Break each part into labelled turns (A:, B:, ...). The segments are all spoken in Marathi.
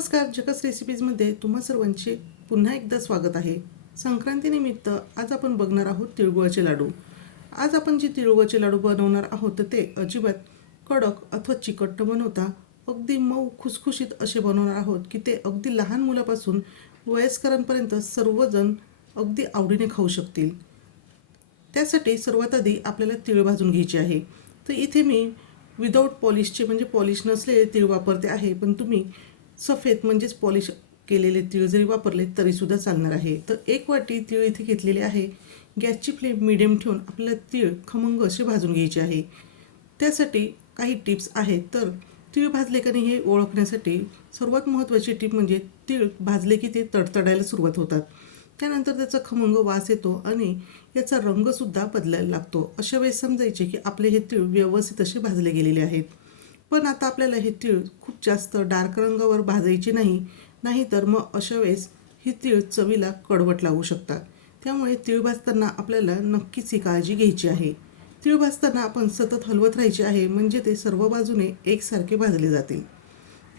A: नमस्कार जगस रेसिपीजमध्ये तुम्हा सर्वांचे पुन्हा एकदा स्वागत आहे. संक्रांतीनिमित्त आज आपण बघणार आहोत तिळगुळाचे लाडू. आज आपण जे तिळगुळाचे लाडू बनवणार आहोत तर ते अजिबात कडक अथवा चिकट न बनवता अगदी मऊ खुसखुशीत असे बनवणार आहोत की ते अगदी लहान मुलापासून वयस्करांपर्यंत सर्वजण अगदी आवडीने खाऊ शकतील. त्यासाठी सर्वात आधी आपल्याला तिळ भाजून घ्यायचे आहे. तर इथे मी विदाऊट पॉलिशचे म्हणजे पॉलिश नसलेले तिळ वापरते आहे पण तुम्ही सफेद म्हणजेच पॉलिश केलेले तीळ जरी वापरले तरीसुद्धा चालणार आहे. तर एक वाटी तीळ इथे घेतलेली आहे. गॅसची फ्लेम मिडियम ठेवून आपल्याला तीळ खमंग असे भाजून घ्यायचे आहे. त्यासाठी काही टिप्स आहेत. तर तीळ भाजले का नाही हे ओळखण्यासाठी सर्वात महत्त्वाची टीप म्हणजे तीळ भाजले की ते तडतडायला सुरुवात होतात. त्यानंतर त्याचा खमंग वास येतो आणि याचा रंगसुद्धा बदलायला लागतो. अशा वेळेस समजायचे की आपले हे तीळ व्यवस्थित असे भाजले गेलेले आहेत. पण आता आपल्याला हे तीळ खूप जास्त डार्क रंगावर भाजायची नाही नाहीतर मग अशा वेळेस ही तीळ चवीला कडवट लागू शकतात. त्यामुळे तीळ भाजताना आपल्याला नक्कीच ही काळजी घ्यायची आहे. तीळ भाजताना आपण सतत हलवत राहायचे आहे म्हणजे ते सर्व बाजूने एकसारखे भाजले जातील.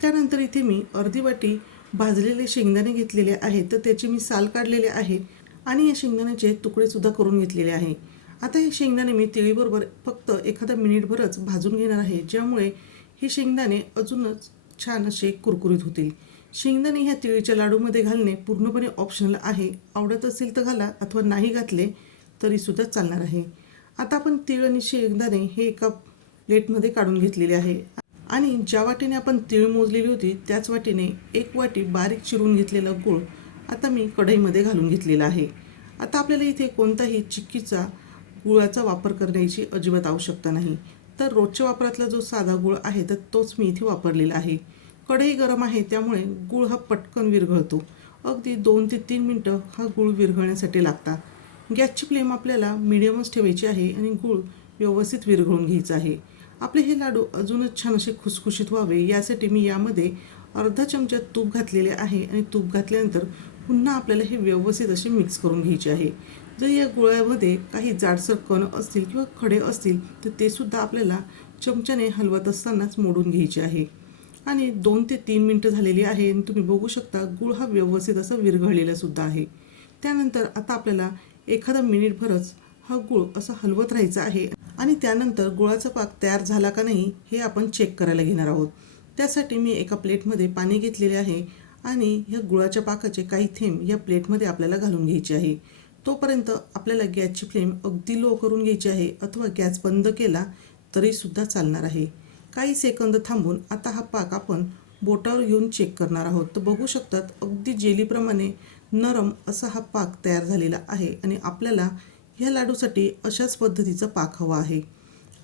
A: त्यानंतर इथे मी अर्धी वाटी भाजलेले शेंगदाणे घेतलेले आहेत तर त्याची मी साल काढलेले आहे आणि या शेंगदाण्याचे तुकडेसुद्धा करून घेतलेले आहे. आता हे शेंगदाणे मी तिळीबरोबर फक्त एखादा मिनिटभरच भाजून घेणार आहे ज्यामुळे हे शेंगदाणे अजूनच छान असे कुरकुरीत होतील. शेंगदाणे ह्या तिळीच्या लाडूमध्ये घालणे पूर्णपणे ऑप्शनल आहे. आवडत असेल तर घाला अथवा नाही घातले तरीसुद्धा चालणार आहे. आता आपण तीळ आणि शेंगदाणे हे एका प्लेटमध्ये काढून घेतलेले आहे. आणि ज्या वाटीने आपण तीळ मोजलेली होती त्याच वाटीने एक वाटी बारीक चिरून घेतलेला गूळ आता मी कढईमध्ये घालून घेतलेला आहे. आता आपल्याला इथे कोणताही चिक्कीचा गुळाचा वापर करण्याची अजिबात आवश्यकता नाही. तर रोजच्या वापरातला जो साधा गूळ आहे तर तोच मी इथे वापरलेला आहे. कढई गरम आहे त्यामुळे गूळ हा पटकन विरघळतो. अगदी दोन ते तीन मिनटं हा गूळ विरघळण्यासाठी लागतात. गॅसची फ्लेम आपल्याला मिडियमच ठेवायची आहे आणि गूळ व्यवस्थित विरघळून घ्यायचा आहे. आपले हे लाडू अजूनच छान असे खुसखुशीत व्हावे यासाठी मी यामध्ये अर्धा चमचा तूप घातलेले आहे आणि तूप घातल्यानंतर पुन्हा आपल्याला हे व्यवस्थित असे मिक्स करून घ्यायचे आहे. जर या गुळामध्ये काही जाडसर कण असतील किंवा खडे असतील तर ते सुद्धा आपल्याला चमच्याने हलवत असतानाच मोडून घ्यायचे आहे. आणि दोन ते तीन मिनटं झालेली आहे आणि तुम्ही बघू शकता गुळ हा व्यवस्थित असं विरघळलेला सुद्धा आहे. त्यानंतर आता आपल्याला एखादा मिनिटभरच हा गुळ असं हलवत राहायचा आहे आणि त्यानंतर गुळाचा पाक तयार झाला का नाही हे आपण चेक करायला घेणार आहोत. त्यासाठी मी एका प्लेटमध्ये पाणी घेतलेले आहे आणि ह्या गुळाच्या पाकाचे काही थेंब या प्लेटमध्ये आपल्याला घालून घ्यायचे आहे. तोपर्यंत आपल्याला गॅसची फ्लेम अगदी लो करून घ्यायची आहे अथवा गॅस बंद केला तरीसुद्धा चालणार आहे. काही सेकंद थांबून आता हा पाक आपण बोटावर घेऊन चेक करणार आहोत. तर बघू शकतात अगदी जेलीप्रमाणे नरम असा हा पाक तयार झालेला आहे आणि आपल्याला ह्या लाडूसाठी अशाच पद्धतीचा पाक हवा आहे.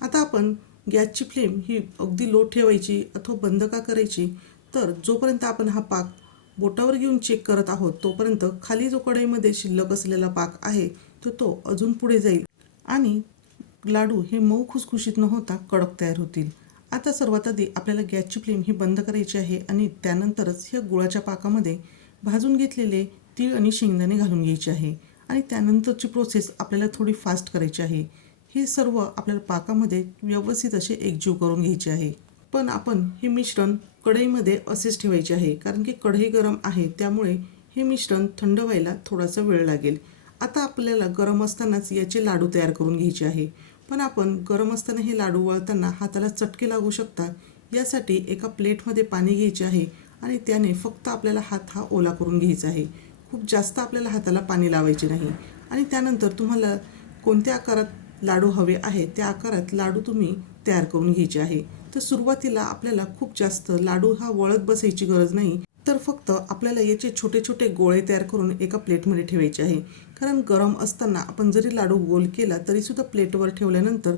A: आता आपण गॅसची फ्लेम ही अगदी लो ठेवायची अथवा बंद का करायची? तर जोपर्यंत आपण हा पाक बोटावर घेऊन चेक करत आहोत. तोपर्यंत खाली जो कढईमध्ये शिल्लक असलेला पाक आहे तो तो अजून पुढे जाईल. आणि लाडू हे मऊ खुसखुशीत न होता कडक तयार होतील. आता सर्वात आधी आपल्याला गॅसची फ्लेम ही बंद करायची आहे आणि त्यानंतरच ह्या गुळाच्या पाकामध्ये भाजून घेतलेले तीळ आणि शेंगदाणे घालून घ्यायचे आहे. आणि त्यानंतरची प्रोसेस आपल्याला थोडी फास्ट करायची आहे. हे सर्व आपल्याला पाकामध्ये व्यवस्थित असे एकजीव करून घ्यायचे आहे. पण आपण हे मिश्रण कढईमध्ये असेच ठेवायचे आहे कारण की कढई गरम आहे त्यामुळे हे मिश्रण थंड व्हायला थोडासा वेळ लागेल. आता आपल्याला गरम असतानाच याचे लाडू तयार करून घ्यायचे आहे. पण आपण गरम असताना हे लाडू वळताना हाताला चटके लागू शकतात यासाठी एका प्लेटमध्ये पाणी घ्यायचे आहे आणि त्याने फक्त आपल्याला हात हा ओला करून घ्यायचा आहे. खूप जास्त आपल्याला हाताला पाणी लावायचे नाही. आणि त्यानंतर तुम्हाला कोणत्या आकारात लाडू हवे आहे त्या आकारात लाडू तुम्ही तयार करून घ्यायचे आहे. तर सुरुवातीला आपल्याला खूप जास्त लाडू हा वळत बसायची गरज नाही तर फक्त आपल्याला याचे छोटे छोटे गोळे तयार करून एका प्लेटमध्ये ठेवायचे आहे. कारण गरम असताना आपण जरी लाडू गोल केला तरीसुद्धा प्लेटवर ठेवल्यानंतर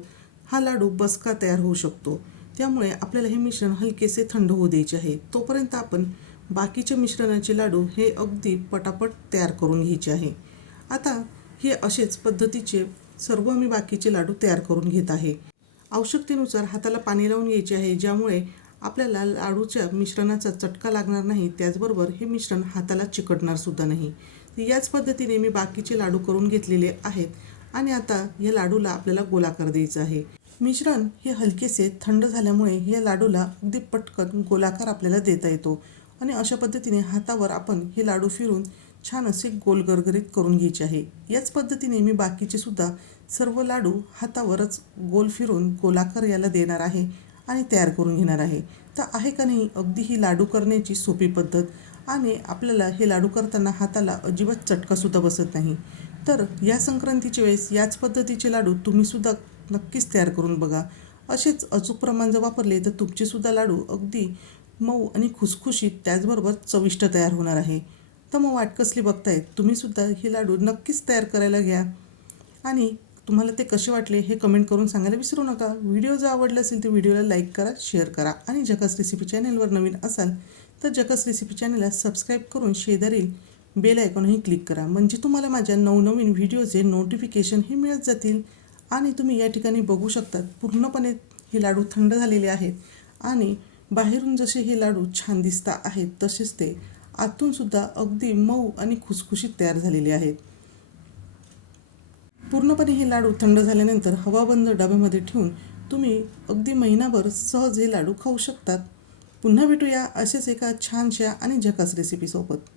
A: हा लाडू बसका तयार होऊ शकतो. त्यामुळे आपल्याला हे मिश्रण हलकेसे थंड होऊ द्यायचे आहे. तोपर्यंत आपण बाकीचे मिश्रणाचे लाडू हे अगदी पटापट तयार करून घ्यायचे आहे. आता हे असेच पद्धतीचे सर्व मी बाकीचे लाडू तयार करून घेत आहे. आवश्यकतेनुसार हाताला पाणी लावून घ्यायचे आहे ज्यामुळे आपल्याला लाडूच्या मिश्रणाचा चटका लागणार नाही. त्याचबरोबर हे मिश्रण हाताला चिकटणार सुद्धा नाही. याच पद्धतीने मी बाकीचे लाडू करून घेतलेले आहेत आणि आता या लाडूला आपल्याला गोलाकार द्यायचा आहे. मिश्रण हे हलकेसे थंड झाल्यामुळे या लाडूला अगदी पटकन गोलाकार आपल्याला देता येतो. आणि अशा पद्धतीने हातावर आपण हे लाडू फिरून छान असे गोल गरगरीत करून घ्यायचे आहे. याच पद्धतीने मी बाकीचे सुद्धा सर्व लाडू हातावरच गोल फिरून गोलाकार याला देणार आहे आणि तयार करून घेणार आहे. तर आहे का नाही अगदी ही लाडू करण्याची सोपी पद्धत आणि आपल्याला हे लाडू करताना हाताला अजिबात चटकासुद्धा बसत नाही. तर या संक्रांतीच्या वेळेस याच पद्धतीचे लाडू तुम्हीसुद्धा नक्कीच तयार करून बघा. असेच अचूक प्रमाण जर वापरले तर तुमचेसुद्धा लाडू अगदी मऊ आणि खुसखुशीत त्याचबरोबर चविष्ट तयार होणार आहे. तर मग वाट कसली बघताय? तुम्हीसुद्धा हे लाडू नक्कीच तयार करायला घ्या. आणि तुम्हाला ते कसे वाटले हे कमेंट करून सांगायला विसरू नका. व्हिडिओ जर आवडला असेल तर व्हिडिओला लाईक करा शेअर करा. आणि जकास रेसिपी चॅनलवर नवीन असाल तर जकास रेसिपी चॅनलला सबस्क्राईब करून शेजारील बेल आयकॉनही क्लिक करा. म्हणजे तुम्हाला माझ्या नवनवीन व्हिडिओचे नोटिफिकेशन हे मिळत जातील. आणि तुम्ही या ठिकाणी बघू शकतात पूर्णपणे हे लाडू थंड झालेले आहेत. आणि बाहेरून जसे हे लाडू छान दिसता आहेत तसेच ते आतून सुद्धा अगदी मऊ आणि खुसखुशीत तयार झालेले आहेत. पूर्णपणे हे लाडू थंड झाल्यानंतर हवाबंद डब्यामध्ये ठेवून तुम्ही अगदी महिनाभर सहज हे लाडू खाऊ शकतात. पुन्हा भेटूया असेच एका छानशा आणि झकास रेसिपीसोबत